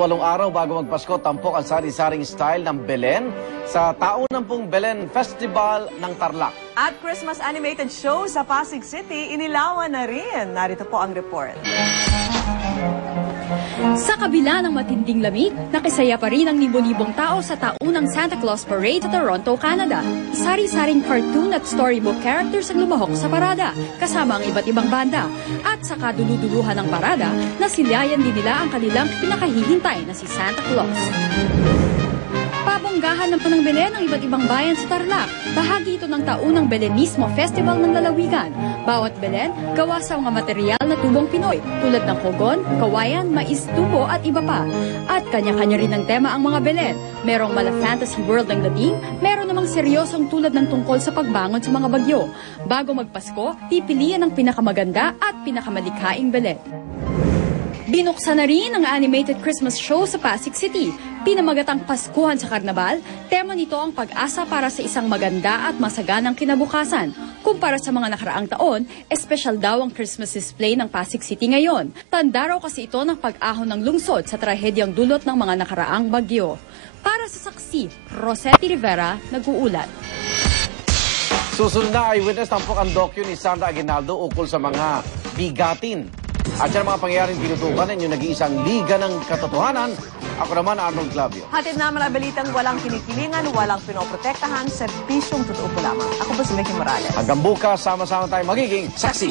Walong araw bago magpasko, tampok ang sari-saring style ng Belen sa taunang pong Belen Festival ng Tarlac. At Christmas animated show sa Pasig City, inilawan na rin. Narito po ang report. Sa kabila ng matinding lamig, nakisaya pa rin ang libo-libong tao sa taunang Santa Claus Parade sa Toronto, Canada. Sari-saring cartoon at storybook characters ang lumahok sa parada, kasama ang iba't ibang banda. At sa kaduluduluhan ng parada, nasilayan din nila ang kanilang pinakahihintay na si Santa Claus. Pabonggahan ng Panang Belen ang iba't ibang bayan sa Tarlac. Bahagi ito ng taunang Belenismo Festival ng Lalawigan. Bawat Belen, gawa sa mga material na tubong Pinoy, tulad ng kogon, kawayan, mais, tubo at iba pa. At kanya-kanya rin ang tema ang mga Belen. Merong mala fantasy world ng dating, meron namang seryosong tulad ng tungkol sa pagbangon sa mga bagyo. Bago magpasko, pipilian ang pinakamaganda at pinakamalikhaing Belen. Binuksan na rin ang animated Christmas show sa Pasig City. Pinamagatang Paskuhan sa Karnabal, tema nito ang pag-asa para sa isang maganda at masaganang kinabukasan. Kumpara sa mga nakaraang taon, espesyal daw ang Christmas display ng Pasig City ngayon. Tanda raw kasi ito ng pag-ahon ng lungsod sa trahedyang dulot ng mga nakaraang bagyo. Para sa saksi, Rosetti Rivera, nag-uulat. Susunod na eyewitness, tampok ang dokyo ni Sandra Aguinaldo ukol sa mga bigatin. At yan ang mga pangyayaring tinutukan ninyo nag-iisang Liga ng Katotohanan. Ako naman, Arnold Clavio. Hatid naman ang balitang walang kinikilingan, walang pinoprotektahan, serbisyong totoo po lamang. Ako po si Mickey Morales. Hanggang bukas, sama-sama tayo magiging saksi.